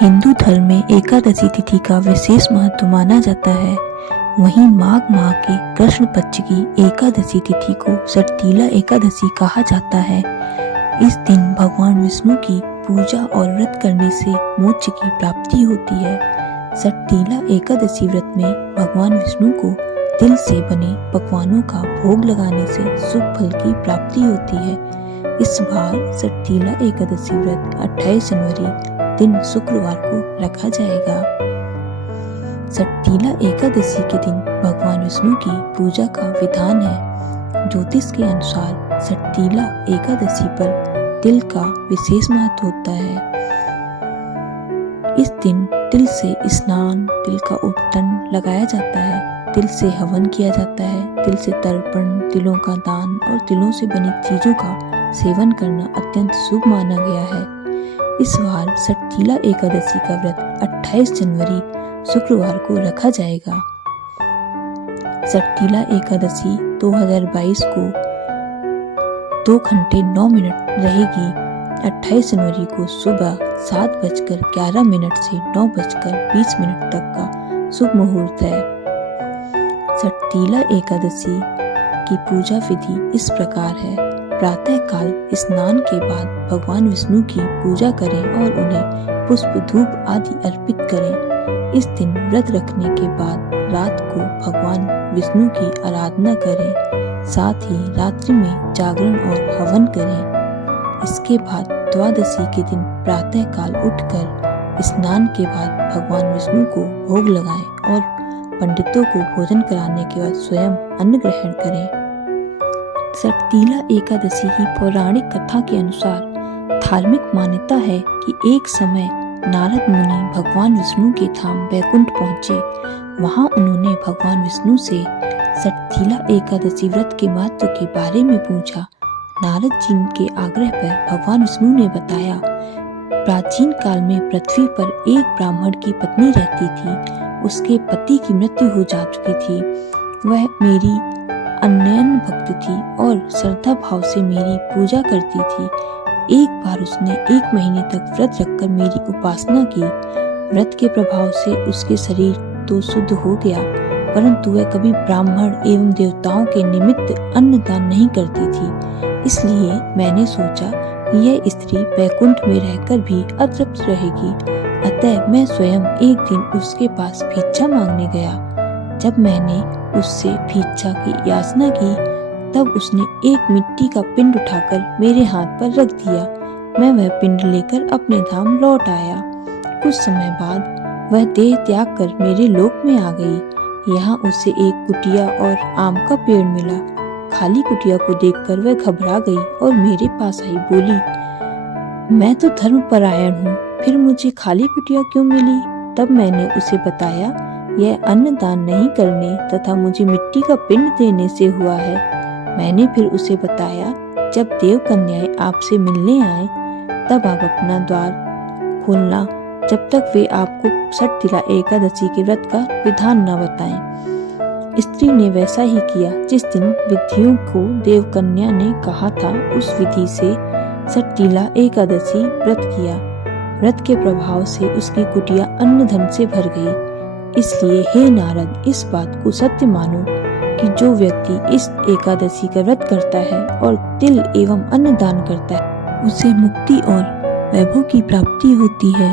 हिंदू धर्म में एकादशी तिथि का विशेष महत्व माना जाता है। वहीं माघ माह के कृष्ण पक्ष की एकादशी तिथि को सटतीला एकादशी कहा जाता है। इस दिन भगवान विष्णु की पूजा और व्रत करने से मोक्ष की प्राप्ति होती है। सटतीला एकादशी व्रत में भगवान विष्णु को तिल से बने पकवानों का भोग लगाने से शुभ फल की प्राप्ति होती है। इस बार सटतीला एकादशी व्रत 28 जनवरी दिन शुक्रवार को रखा जाएगा। सटतीला एकादशी के दिन भगवान विष्णु की पूजा का विधान है। ज्योतिष के अनुसार सटतीला एकादशी पर तिल का विशेष महत्व होता है। इस दिन तिल से स्नान, तिल का उपटन लगाया जाता है, तिल से हवन किया जाता है, तिल से तर्पण, तिलों का दान और तिलों से बनी चीजों का सेवन करना अत्यंत शुभ माना गया है। इस बार सटतीला एकादशी का व्रत 28 जनवरी शुक्रवार को रखा जाएगा। सटतीला एकादशी 2022 को 2 घंटे 9 मिनट रहेगी। 28 जनवरी को सुबह 7:11 से 9:20 तक का शुभ मुहूर्त है। सटतीला एकादशी की पूजा विधि इस प्रकार है। प्रातः काल स्नान के बाद भगवान विष्णु की पूजा करें और उन्हें पुष्प, धूप आदि अर्पित करें। इस दिन व्रत रखने के बाद रात को भगवान विष्णु की आराधना करें। साथ ही रात्रि में जागरण और हवन करें। इसके बाद द्वादशी के दिन प्रातः काल उठकर स्नान के बाद भगवान विष्णु को भोग लगाएं और पंडितों को भोजन कराने के बाद स्वयं अन्न ग्रहण करें। सटतीला एकादशी की पौराणिक कथा के अनुसार धार्मिक मान्यता है कि एक समय नारद मुनि भगवान विष्णु के धाम वैकुंठ पहुंचे। वहां उन्होंने भगवान विष्णु से सटतीला एकादशी व्रत के महत्व के बारे में पूछा। नारद जी के आग्रह पर भगवान विष्णु ने बताया, प्राचीन काल में पृथ्वी पर एक ब्राह्मण की पत्नी रहती थी। उसके पति की मृत्यु हो जा चुकी थी। वह मेरी अनन्य भक्त थी और श्रद्धा भाव से मेरी पूजा करती थी। एक बार उसने 1 महीने तक व्रत रखकर मेरी उपासना की। व्रत के प्रभाव से उसके शरीर तो शुद्ध हो गया, परंतु वह कभी ब्राह्मण एवं देवताओं के निमित्त अन्नदान नहीं करती थी। इसलिए मैंने सोचा कि यह स्त्री वैकुंठ में रहकर भी अतृप्त रहेगी। अतः मैं स्वयं एक दिन उसके पास भिक्षा मांगने गया। जब मैंने उससे भिक्षा की याचना की, तब उसने एक मिट्टी का पिंड उठाकर मेरे हाथ पर रख दिया। मैं वह पिंड लेकर अपने धाम लौट आया। कुछ समय बाद वह देह त्याग कर मेरे लोक में आ गई। यहाँ उसे एक कुटिया और आम का पेड़ मिला। खाली कुटिया को देखकर वह घबरा गई और मेरे पास आई। बोली, मैं तो धर्मपरायण हूँ, फिर मुझे खाली कुटिया क्यों मिली? तब मैंने उसे बताया, यह अन्नदान नहीं करने तथा मुझे मिट्टी का पिंड देने से हुआ है। मैंने फिर उसे बताया, जब देव कन्याएं आपसे मिलने आए तब आप अपना द्वार खोलना, जब तक वे आपको सटतीला एकादशी के व्रत का विधान न बताएं। स्त्री ने वैसा ही किया जिस दिन विधियों को देव कन्या ने कहा था। उस विधि से सटतीला एकादशी व्रत किया। व्रत के प्रभाव से उसकी कुटिया अन्न धन से भर गई। इसलिए हे नारद, इस बात को सत्य मानो कि जो व्यक्ति इस एकादशी का व्रत करता है और तिल एवं अन्न दान करता है, उसे मुक्ति और वैभव की प्राप्ति होती है।